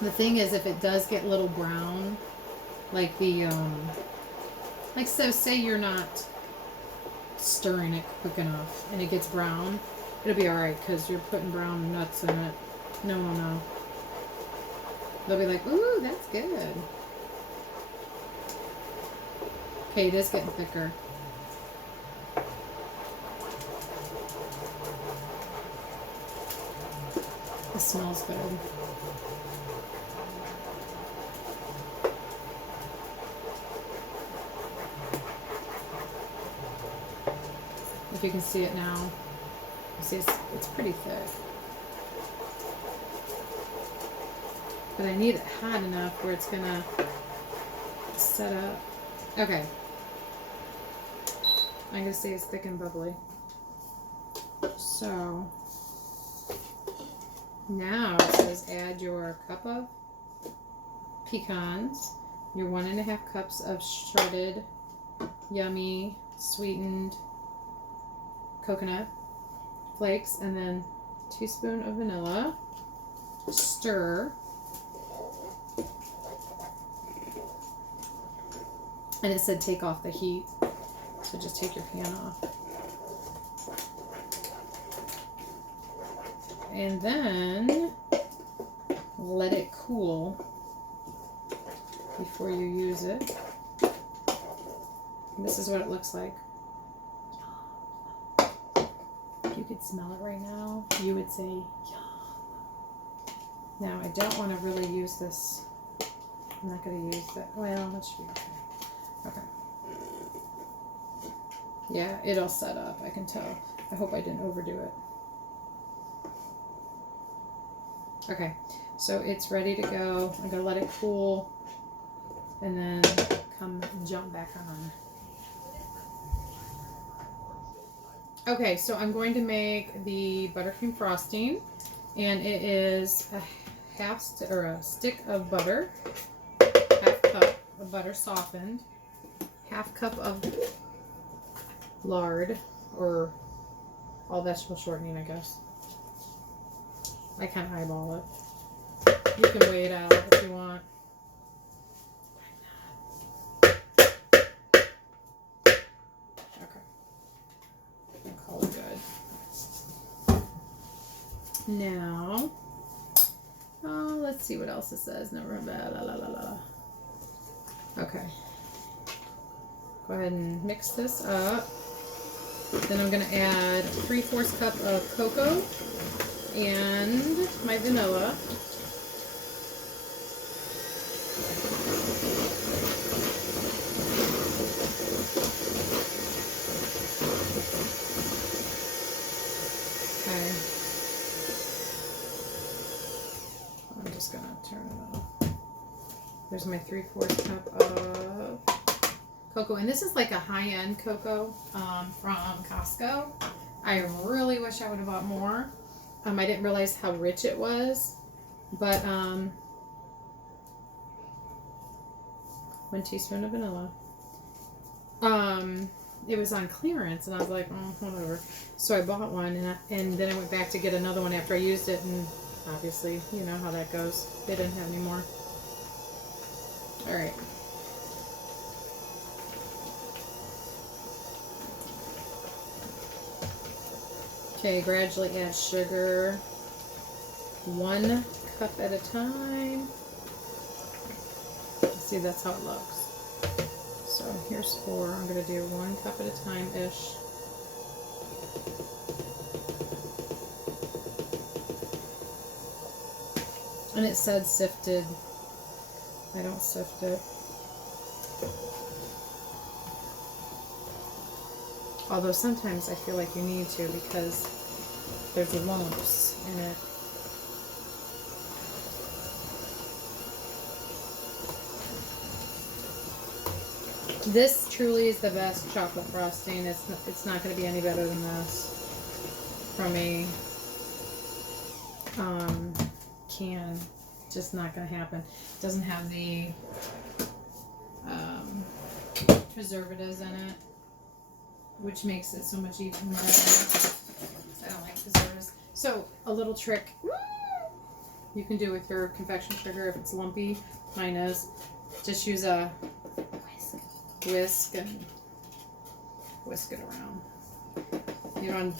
The thing is, if it does get a little brown, like so say you're not stirring it quick enough and it gets brown, it'll be alright because you're putting brown nuts in it. No. They'll be like, ooh, that's good. Okay, it is getting thicker. It smells good. If you can see it now, you see it's pretty thick. But I need it hot enough where it's gonna set up. Okay. I'm gonna say it's thick and bubbly. So now it says add your cup of pecans, your 1.5 cups of shredded, yummy, sweetened coconut flakes, and then 1 teaspoon of vanilla. Stir. And it said take off the heat, so just take your pan off. And then let it cool before you use it. And this is what it looks like. If you could smell it right now, you would say yum. Now I don't want to really use this. I'm not going to use that. Well, that should be okay. Okay. Yeah, it'll set up, I can tell. I hope I didn't overdo it. Okay, so it's ready to go. I'm gonna let it cool and then come jump back on. Okay, so I'm going to make the buttercream frosting, and it is a stick of butter, 1/2 cup of butter softened, 1/2 cup of lard, or all vegetable shortening, I guess. I kind of eyeball it. You can weigh it out if you want. Okay. I'll call it good. Now, let's see what else it says. Never blah, la, la, la, la. Okay. Go ahead and mix this up. Then I'm going to add 3/4 cup of cocoa and my vanilla. Okay. I'm just going to turn it off. There's my 3/4 cup of cocoa, and this is like a high-end cocoa from Costco. I really wish I would have bought more. I didn't realize how rich it was, but 1 teaspoon of vanilla. It was on clearance, and I was like, oh, whatever. So I bought one, and then I went back to get another one after I used it, and obviously, you know how that goes. They didn't have any more. All right. Okay, gradually add sugar, 1 cup at a time. See, that's how it looks. So here's 4. I'm going to do 1 cup at a time-ish. And it said sifted. I don't sift it. Although sometimes I feel like you need to because there's lumps in it. This truly is the best chocolate frosting. It's not going to be any better than this from a can. Just not going to happen. It doesn't have the preservatives in it, which makes it so much even better. I don't like preservatives. So a little trick You can do with your confection sugar if it's lumpy. Mine is. Just use a whisk and whisk it around. You don't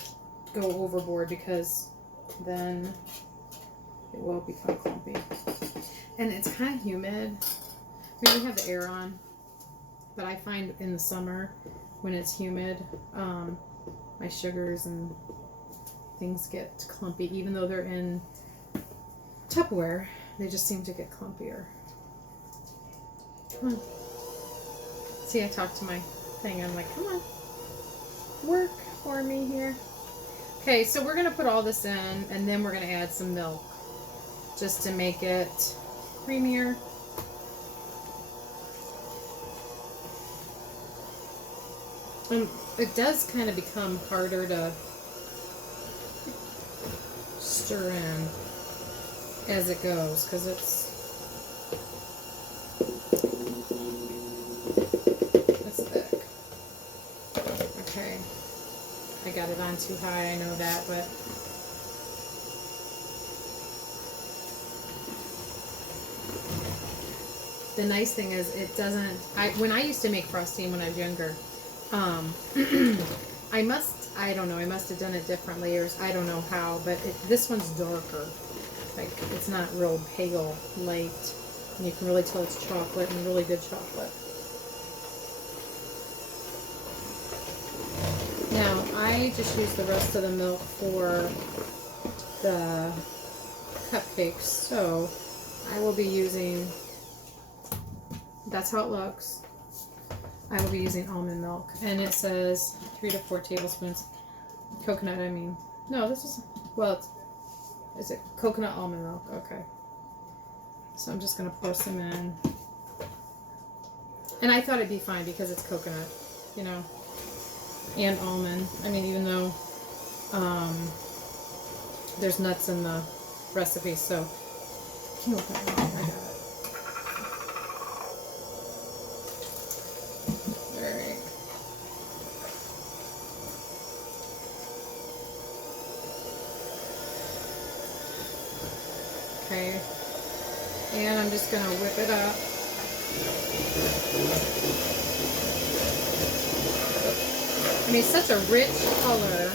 go overboard because then it will become clumpy. And it's kind of humid. I mean, we have the air on, but I find in the summer when it's humid, my sugars and things get clumpy. Even though they're in Tupperware, they just seem to get clumpier. Come on. See, I talked to my thing. I'm like, come on. Work for me here. Okay, so we're going to put all this in, and then we're going to add some milk just to make it creamier. And it does kind of become harder to stir in as it goes because it's thick. Okay, I got it on too high, I know that, but the nice thing is it doesn't, when I used to make frosting when I was younger, I don't know, I must have done it differently, or I don't know how, but this one's darker. Like, it's not real pale light. And you can really tell it's chocolate, and really good chocolate. Now, I just use the rest of the milk for the cupcakes, so I will be using, that's how it looks. I will be using almond milk, and it says 3 to 4 tablespoons. Coconut, I mean. No, this is, well, is it coconut almond milk? Okay. So I'm just going to pour some in. And I thought it'd be fine because it's coconut, you know, and almond. I mean, even though there's nuts in the recipe, so can you open it? I got it. Alright. Okay. And I'm just going to whip it up. I mean, such a rich color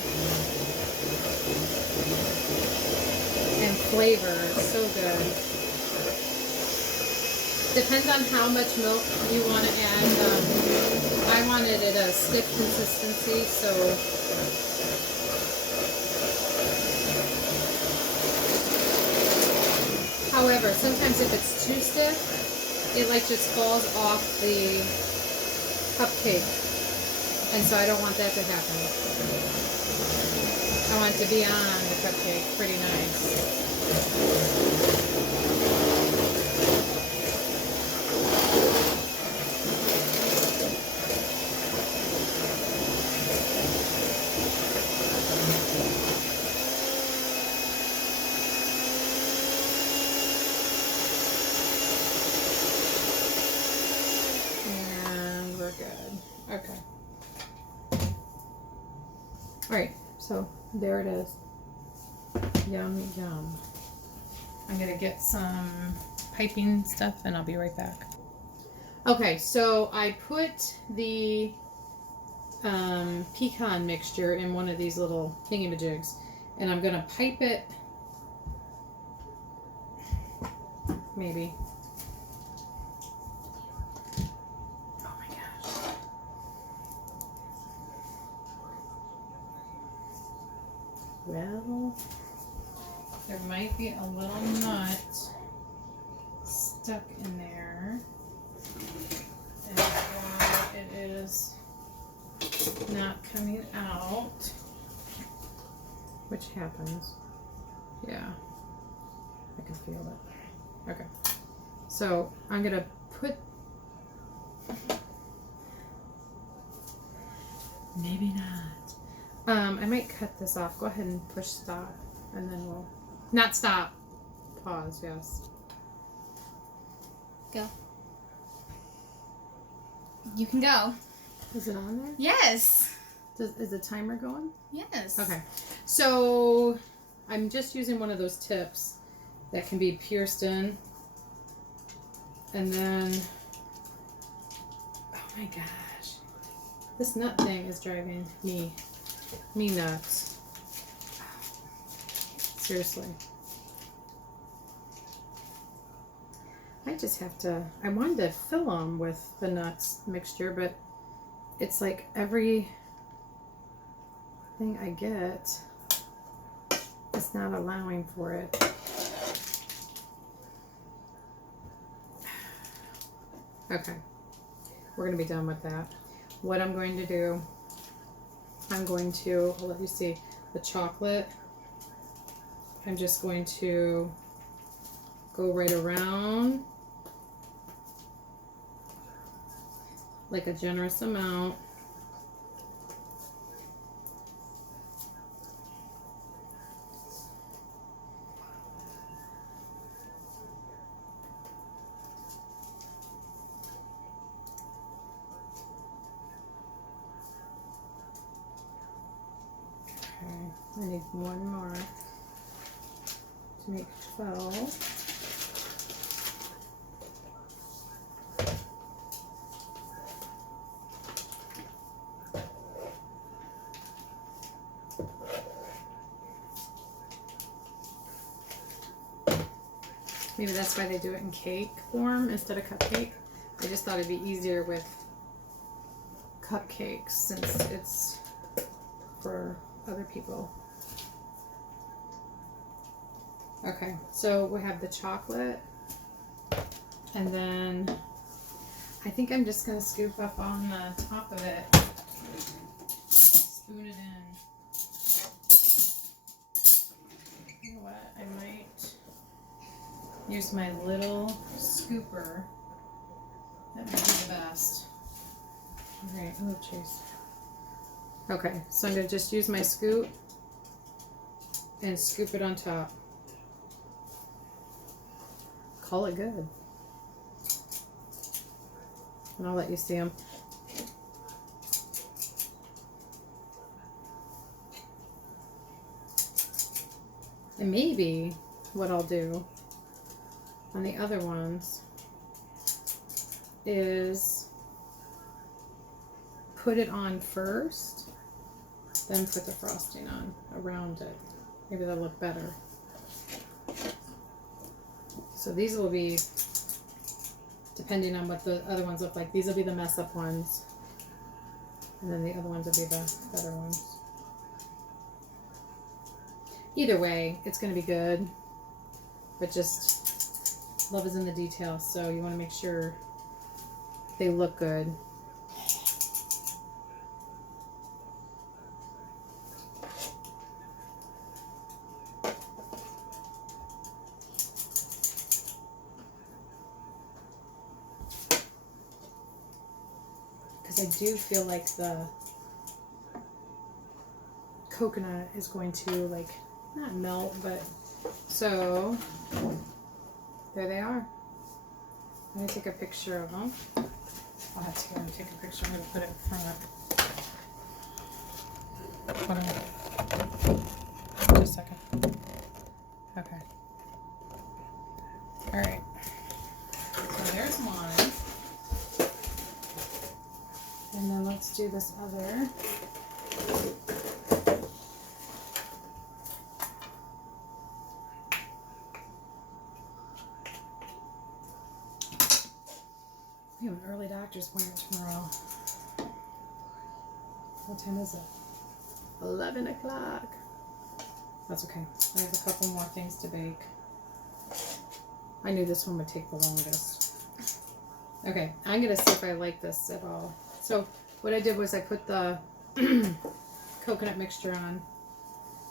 and flavor. So good. Depends on how much milk you want to add. I wanted it a stiff consistency, so however, sometimes if it's too stiff, it like just falls off the cupcake. And so I don't want that to happen. I want it to be on the cupcake pretty nice. And we're good. Okay. Alright, so there it is. Yum, yum. I'm going to get some piping stuff and I'll be right back. Okay, so I put the pecan mixture in one of these little thingamajigs and I'm going to pipe it, maybe. Oh my gosh. Well, there might be a little nut stuck in there, and why it is not coming out, which happens. Yeah, I can feel it. Okay, so I'm gonna put, maybe not. I might cut this off. Go ahead and push stop, and then we'll, not stop, pause, yes. Go. You can go. Is it on there? Yes. Is the timer going? Yes. Okay. So I'm just using one of those tips that can be pierced in. And then, oh my gosh, this nut thing is driving me nuts. Seriously. I just have to, I wanted to fill them with the nuts mixture, but it's like every thing I get, it's not allowing for it. Okay, we're going to be done with that. What I'm going to do, I'll let you see the chocolate. I'm just going to go right around, like a generous amount. I need one more to make 12. Maybe that's why they do it in cake form instead of cupcake. I just thought it'd be easier with cupcakes since it's for other people. Okay, so we have the chocolate, and then I think I'm just going to scoop up on the top of it, spoon it in. You know what, I might use my little scooper. That might be the best. Alright, oh jeez. Okay, so I'm going to just use my scoop and scoop it on top. Call it good. And I'll let you see them. And maybe what I'll do on the other ones is put it on first, then put the frosting on around it. Maybe that'll look better. So these will be, depending on what the other ones look like, these will be the mess up ones. And then the other ones will be the better ones. Either way, it's going to be good. But just, love is in the details, so you want to make sure they look good. I do feel like the coconut is going to, like, not melt, but so there they are. I'm going to take a picture of them. I'll have to go and take a picture. I'm going to put it in front. Hold on. Just a second. Okay. All right. So there's one. And then let's do this other. We have an early doctor's appointment tomorrow. What time is it? 11 o'clock. That's okay. I have a couple more things to bake. I knew this one would take the longest. Okay, I'm going to see if I like this at all. So what I did was I put the coconut mixture on,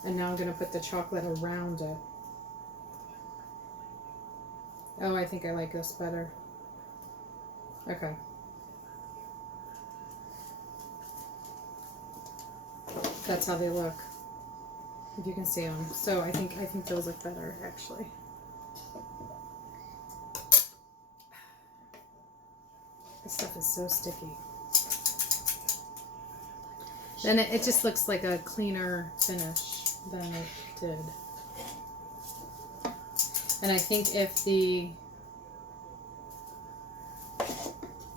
and now I'm going to put the chocolate around it. Oh, I think I like this better. Okay. That's how they look. If you can see them. So I think those look better, actually. This stuff is so sticky. Then it just looks like a cleaner finish than it did. And I think if the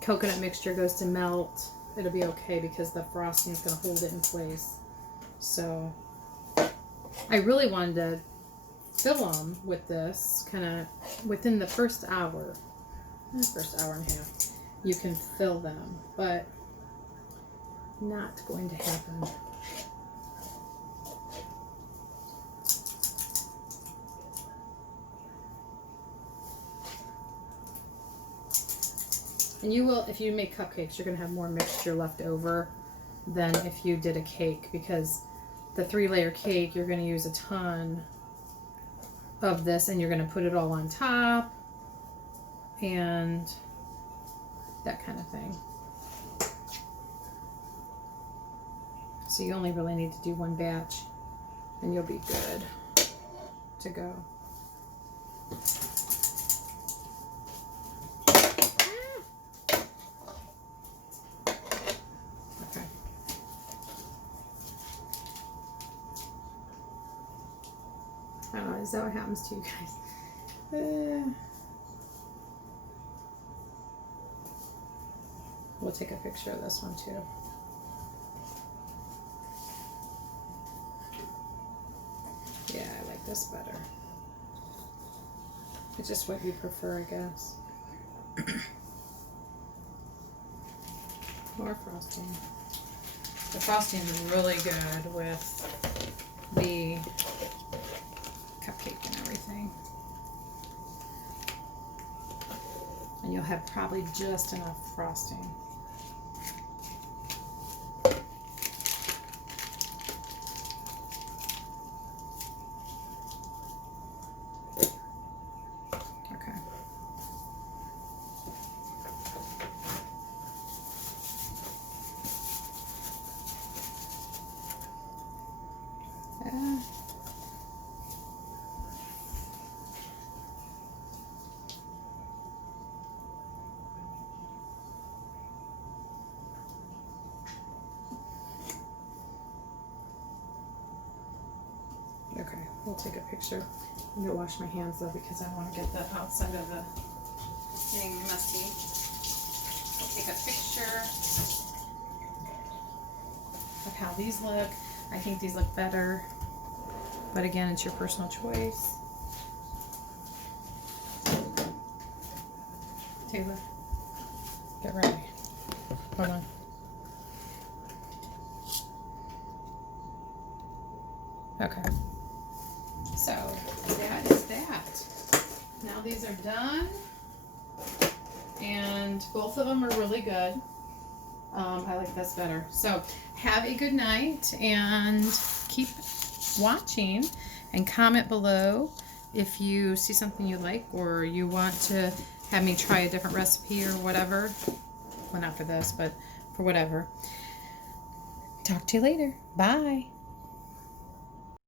coconut mixture goes to melt, it'll be okay because the frosting is going to hold it in place. So I really wanted to fill them with this kind of within the first hour and a half. You can fill them, but not going to happen. And you will, if you make cupcakes, you're going to have more mixture left over than if you did a cake, because the 3-layer cake, you're going to use a ton of this and you're going to put it all on top and that kind of thing. So you only really need to do one batch and you'll be good to go. Okay. I don't know, is that what happens to you guys? We'll take a picture of this one too. Yeah, I like this better. It's just what you prefer, I guess. More frosting. The frosting is really good with the cupcake and everything. And you'll have probably just enough frosting. Okay, we'll take a picture. I'm gonna wash my hands though because I don't want to get the outside of the thing messy. We'll take a picture of how these look. I think these look better, but again, it's your personal choice. Taylor, get ready. Hold on. Okay. So that is that. Now these are done, and both of them are really good. I like this better. So have a good night and keep watching, and comment below if you see something you like or you want to have me try a different recipe or whatever. Well, not for this, but for whatever. Talk to you later. Bye.